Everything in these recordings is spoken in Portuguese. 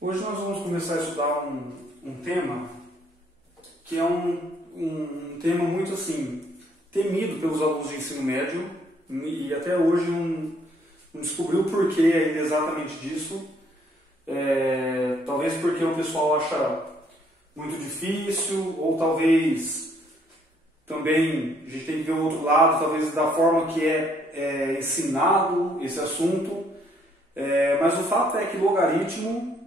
Hoje nós vamos começar a estudar um tema que é um tema muito assim temido pelos alunos de ensino médio e até hoje não descobriu o porquê ainda exatamente disso. Talvez porque o pessoal acha muito difícil, ou talvez também a gente tem que ver o outro lado, talvez da forma que é ensinado esse assunto. Mas o fato é que logaritmo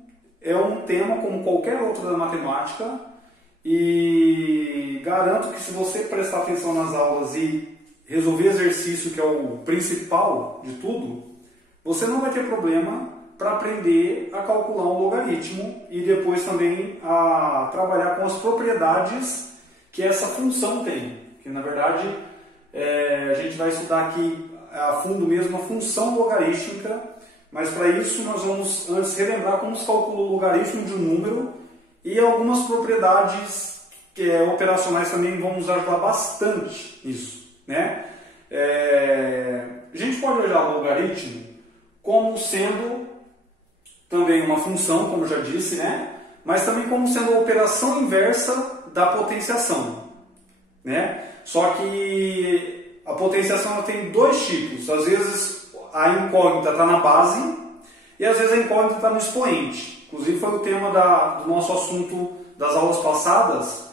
é um tema como qualquer outro da matemática, e garanto que se você prestar atenção nas aulas e resolver exercício, que é o principal de tudo, você não vai ter problema para aprender a calcular um logaritmo e depois também a trabalhar com as propriedades que essa função tem. Que na verdade a gente vai estudar aqui a fundo mesmo a função logarítmica. Mas para isso nós vamos antes relembrar como se calcula o logaritmo de um número e algumas propriedades operacionais também vão nos ajudar bastante nisso, né? A gente pode olhar o logaritmo como sendo também uma função, como eu já disse, né? Mas também como sendo a operação inversa da potenciação, né? Só que a potenciação ela tem dois tipos. Às vezes a incógnita está na base e às vezes a incógnita está no expoente. Inclusive foi o tema do nosso assunto das aulas passadas,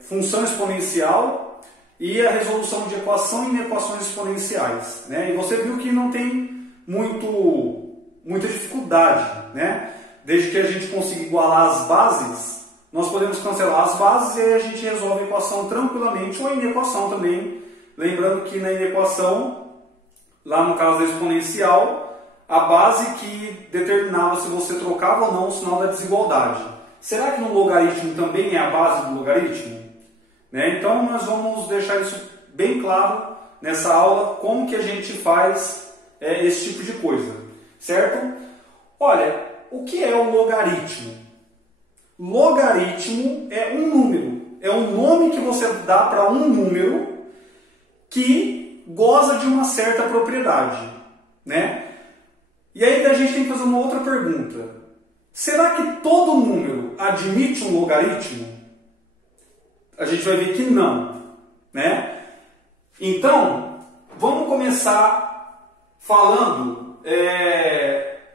função exponencial e a resolução de equação em equações exponenciais, né? E você viu que não tem muita dificuldade, né? Desde que a gente consiga igualar as bases, nós podemos cancelar as bases e aí a gente resolve a equação tranquilamente, ou a inequação também. Lembrando que na inequação, lá no caso da exponencial, a base que determinava se você trocava ou não o sinal da desigualdade. Será que no logaritmo também é a base do logaritmo? Né? Então nós vamos deixar isso bem claro nessa aula, como que a gente faz esse tipo de coisa. Certo? Olha, o que é o logaritmo? Logaritmo é um número. É um nome que você dá para um número que goza de uma certa propriedade, né? E aí a gente tem que fazer uma outra pergunta. Será que todo número admite um logaritmo? A gente vai ver que não, né? Então, vamos começar falando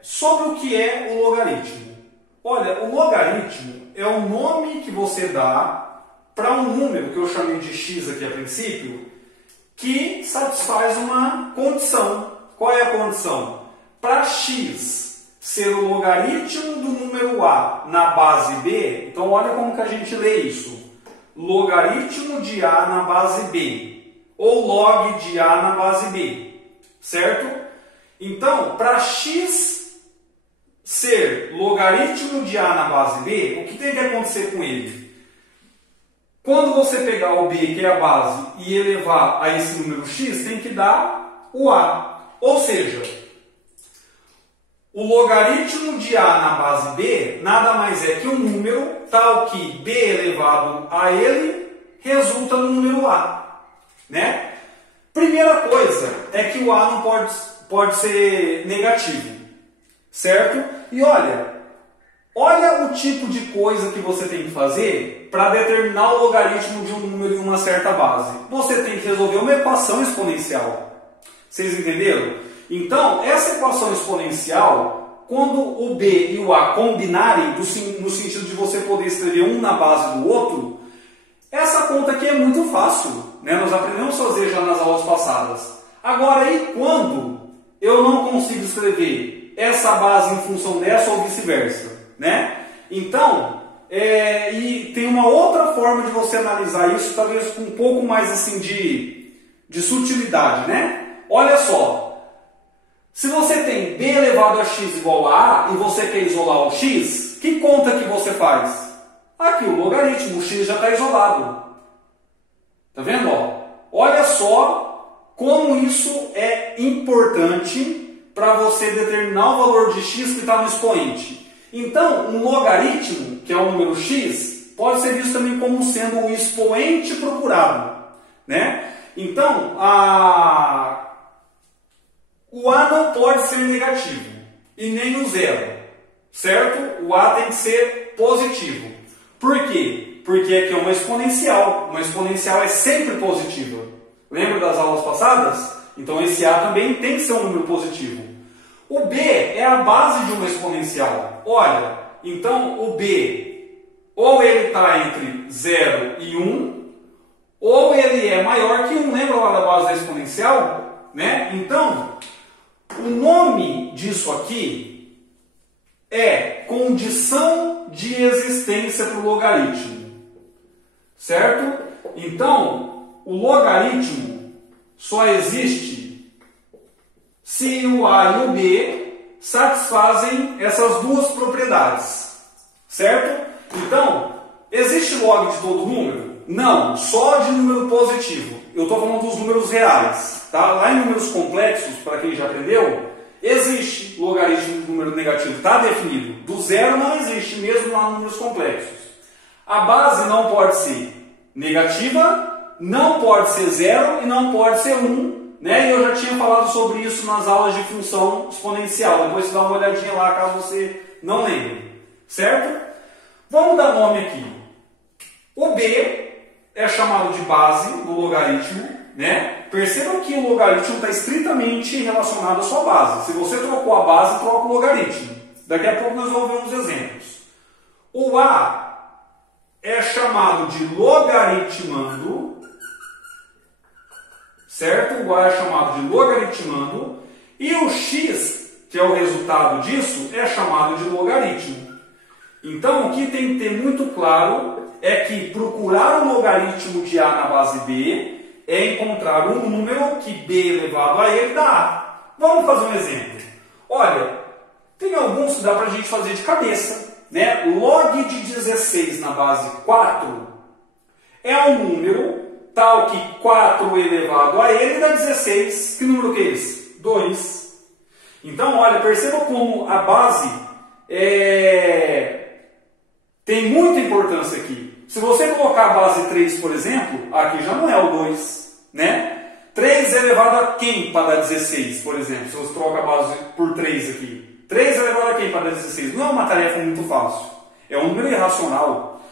sobre o que é o logaritmo. Olha, o logaritmo é o nome que você dá para um número que eu chamei de x aqui a princípio, que satisfaz uma condição. Qual é a condição? Para x ser o logaritmo do número a na base b, então olha como que a gente lê isso. Logaritmo de a na base b, ou log de a na base b, certo? Então, para x ser logaritmo de a na base b, o que tem que acontecer com ele? Quando você pegar o b, que é a base, e elevar a esse número x, tem que dar o a. Ou seja, o logaritmo de a na base b nada mais é que um número tal que b elevado a ele resulta no número a, né? Primeira coisa é que o a não pode ser negativo, certo? E olha o tipo de coisa que você tem que fazer para determinar o logaritmo de um número em uma certa base. Você tem que resolver uma equação exponencial. Vocês entenderam? Então, essa equação exponencial, quando o b e o a combinarem, no sentido de você poder escrever um na base do outro, essa conta aqui é muito fácil, né? Nós aprendemos a fazer já nas aulas passadas. Agora, e quando eu não consigo escrever essa base em função dessa ou vice-versa, né? Então, e tem uma outra forma de você analisar isso, talvez com um pouco mais assim de sutilidade, né? Olha só, se você tem b elevado a x igual a a e você quer isolar o x, que conta que você faz? Aqui o logaritmo, o x já está isolado. Tá vendo? Olha só como isso é importante para você determinar o valor de x que está no expoente. Então, um logaritmo, que é o número x, pode ser visto também como sendo o expoente procurado, né? Então, o a não pode ser negativo, e nem o zero. certo? O A tem que ser positivo. Por quê? Porque aqui é uma exponencial. Uma exponencial é sempre positiva. Lembra das aulas passadas? Então esse A também tem que ser um número positivo. O B é a base de uma exponencial. Olha, então o B, ou ele está entre 0 e 1, ou ele é maior que 1. Lembra lá da base da exponencial? Né? Então, o nome disso aqui é condição de existência para o logaritmo. Certo? Então, o logaritmo só existe se o A e o B satisfazem essas duas propriedades. Certo? Então, existe log de todo número? Não, só de número positivo. Eu estou falando dos números reais. Tá? Lá em números complexos, para quem já aprendeu, existe logaritmo de número negativo. Está definido. Do zero não existe, mesmo lá em números complexos. A base não pode ser negativa, não pode ser 0 e não pode ser 1. Né? E eu já tinha falado sobre isso nas aulas de função exponencial. Depois você dá uma olhadinha lá, caso você não lembre. Certo? Vamos dar nome aqui. O B é chamado de base do logaritmo. Né? Percebam que o logaritmo está estritamente relacionado à sua base. Se você trocou a base, troca o logaritmo. Daqui a pouco nós vamos ver uns exemplos. O A é chamado de logaritmando. Certo? O A é chamado de logaritmando. E o X, que é o resultado disso, é chamado de logaritmo. Então, o que tem que ter muito claro é que procurar o logaritmo de A na base B é encontrar um número que B elevado a ele dá A. Vamos fazer um exemplo. Olha, tem alguns que dá para a gente fazer de cabeça. Né? Log de 16 na base 4 é um número tal que 4 elevado a ele dá 16. Que número que é esse? 2. Então, olha, perceba como a base tem muita importância aqui. Se você colocar a base 3, por exemplo, aqui já não é o 2, né? 3 elevado a quem para dar 16, por exemplo? Se você troca a base por 3 aqui. 3 elevado a quem para dar 16? Não é uma tarefa muito fácil. É um número irracional.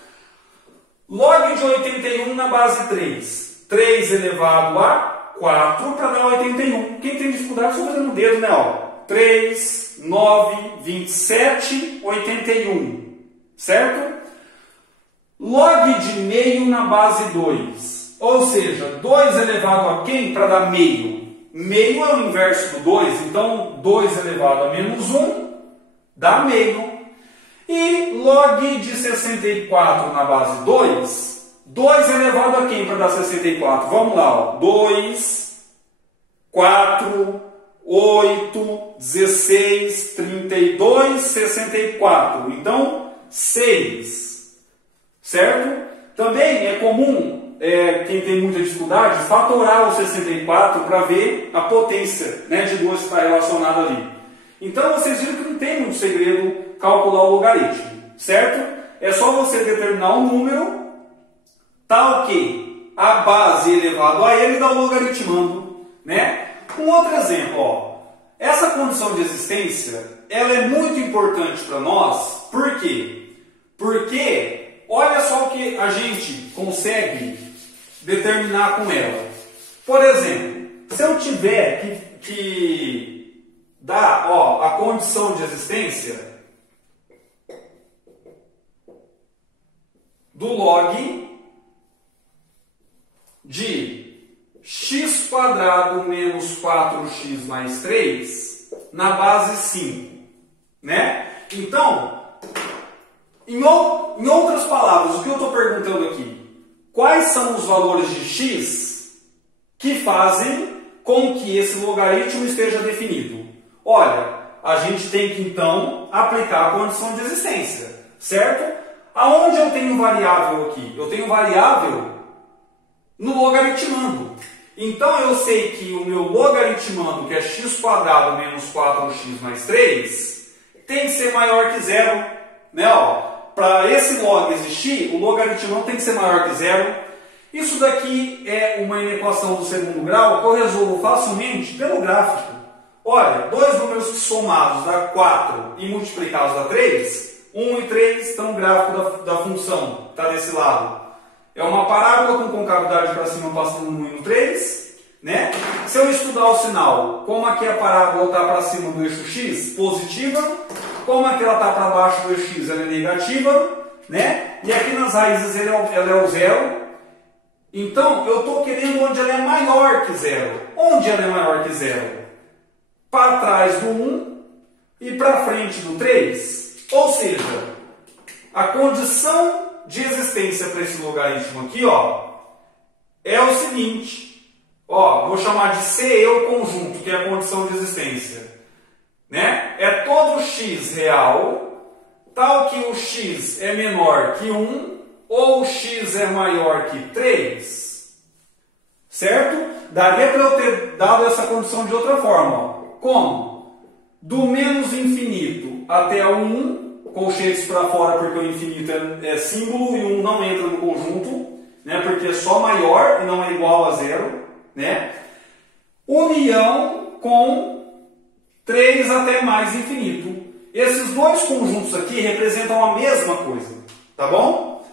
Log de 81 na base 3. 3 elevado a 4 para dar 81. Quem tem dificuldade, só fazendo o dedo, né? Ó. 3, 9, 27, 81. Certo? Log de meio na base 2. Ou seja, 2 elevado a quem para dar meio? Meio é o inverso do 2. Então, 2 elevado a menos 1 dá meio. E log de 64 na base 2. 2 elevado a quem para dar 64? Vamos lá. Ó. 2, 4, 8, 16, 32, 64. Então, 6. Certo? Também é comum, quem tem muita dificuldade, fatorar o 64 para ver a potência, né, de 2 que está relacionada ali. Então, vocês viram que não tem muito segredo calcular o logaritmo. Certo? É só você determinar um número tal que a base elevado a ele dá o logaritmando. Né? Um outro exemplo. Ó. Essa condição de existência ela é muito importante para nós. Por quê? Porque olha só o que a gente consegue determinar com ela. Por exemplo, se eu tiver que dar a condição de existência do log de x² menos 4x mais 3 na base 5. Né? Então, em outras palavras, o que eu estou perguntando aqui? Quais são os valores de x que fazem com que esse logaritmo esteja definido? Olha, a gente tem que então aplicar a condição de existência, certo? Aonde eu tenho variável aqui? Eu tenho variável no logaritmando. Então eu sei que o meu logaritmando, que é x² menos 4x mais 3, tem que ser maior que 0. Né? Para esse log existir, o logaritmando tem que ser maior que 0. Isso daqui é uma inequação do segundo grau que eu resolvo facilmente pelo gráfico. Olha, dois números que somados dá 4 e multiplicados dá 3, 1 e 3 estão no gráfico da função, está desse lado. É uma parábola com concavidade para cima passando no 1 e no 3. Né? Se eu estudar o sinal, como aqui a parábola está para cima do eixo x, positiva, como aqui ela está para baixo do eixo x, ela é negativa, né? E aqui nas raízes ela é o zero. Então, eu estou querendo onde ela é maior que zero. Onde ela é maior que zero? Para trás do 1 e para frente do 3. Ou seja, a condição de existência para esse logaritmo aqui, ó, é o seguinte. Ó, vou chamar de C o conjunto, que é a condição de existência. Né? É todo x real, tal que o x é menor que 1, ou o x é maior que 3. Certo? Daria para eu ter dado essa condição de outra forma. Ó. Como? Do menos infinito até o 1, com o x para fora porque o infinito é símbolo e o 1 não entra no conjunto, né? Porque é só maior e não é igual a zero. Né? União com 3 até mais infinito. Esses dois conjuntos aqui representam a mesma coisa, tá bom?